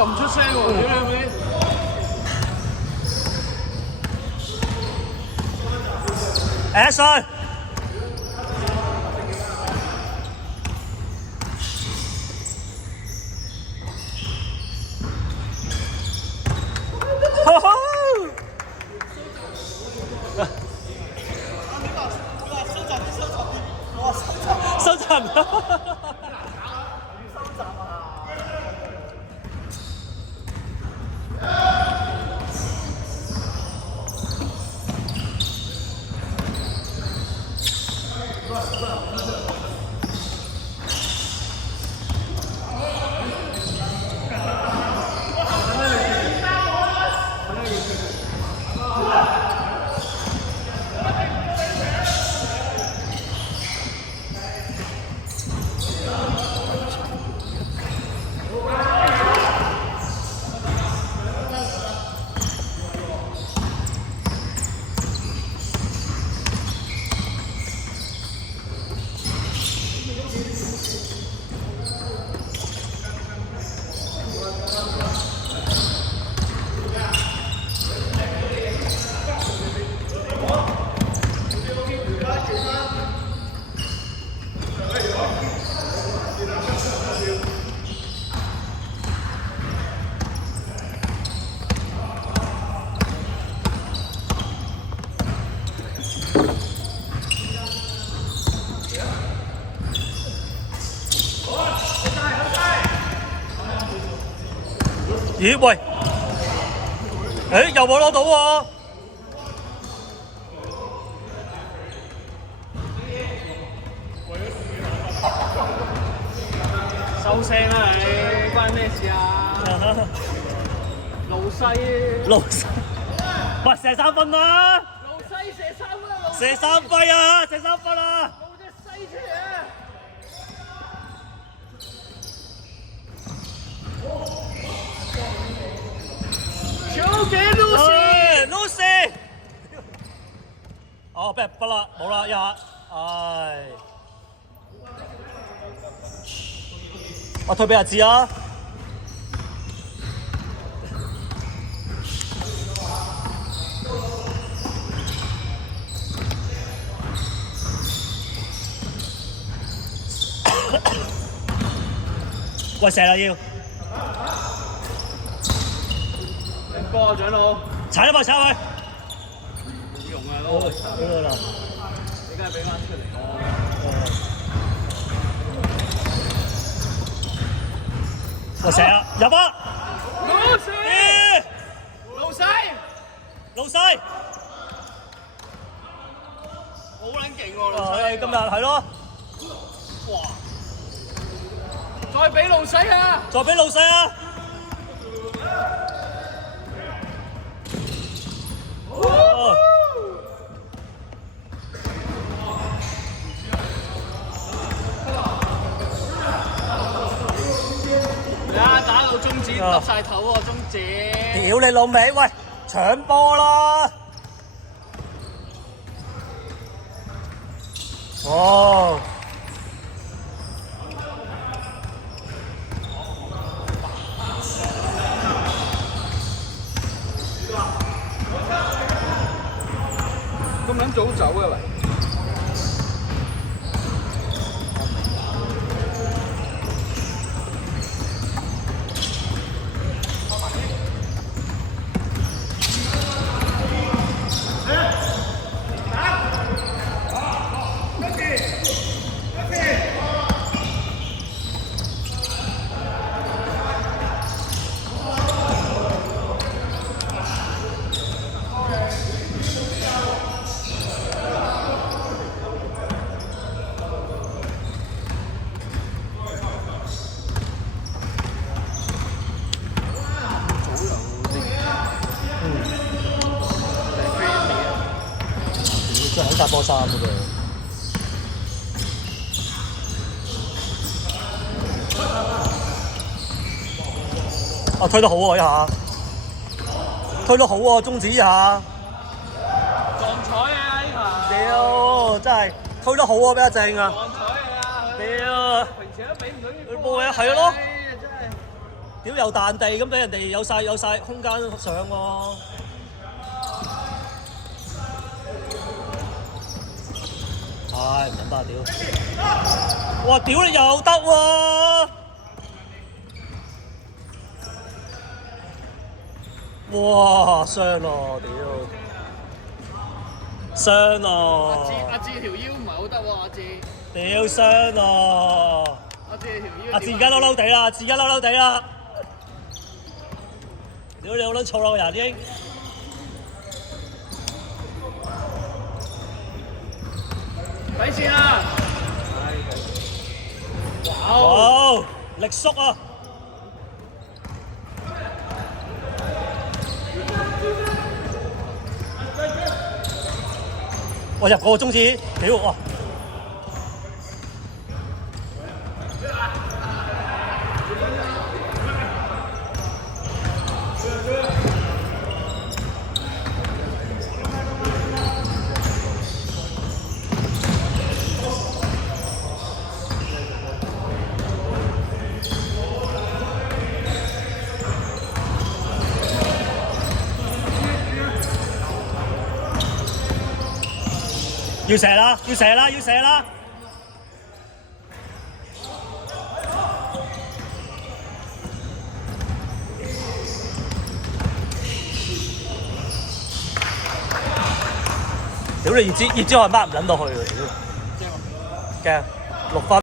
又唔出聲喎，屌你咪！Action！收集唔到。咦喂！誒又冇攞到喎！收聲啦你，關咩事啊？老西，喂射3分啦！老西射3分啊！射3分啊！射3分啊！老隻西出嚟啊！交給 Lucy。哦，俾人不啦，冇啦一下，唉，我推俾阿志啊。喂，射啦要。波啊，長老！踩一步，踩佢。冇用啊，嗰個啦。你梗係俾翻出嚟咯。我射啦，入啊！老西，老西，老西，好撚勁喎，老西！今日係咯。哇！再俾老西啊！再俾老西啊！打到中指耷晒頭喎，中指！屌你老味，喂，搶波啦！哦！咁撚早走嘅喂！真係好殺波衫嗰度。啊，推得好喎一下，推得好喎，中指一下。撞彩啊呢排！屌，真係推得好喎，俾阿正啊！撞彩啊！屌，平時都俾唔到呢佢波嘅係咯。真係。屌又彈地咁俾人哋有晒空間上喎。唉，唔撚得啊屌！哇屌你又得喎！哇傷咯屌！傷咯！阿志條腰唔係好得喎，阿志。屌傷咯！阿志條腰。阿志而家嬲嬲地啦，阿志而家嬲嬲地啦！屌你好撚燥啦個人已經。睇線啦！哇！力縮啊！我入個中指，屌哇！要射啦！要射啦！要射啦！屌你葉子海孖唔撚到去喎！屌，驚6分。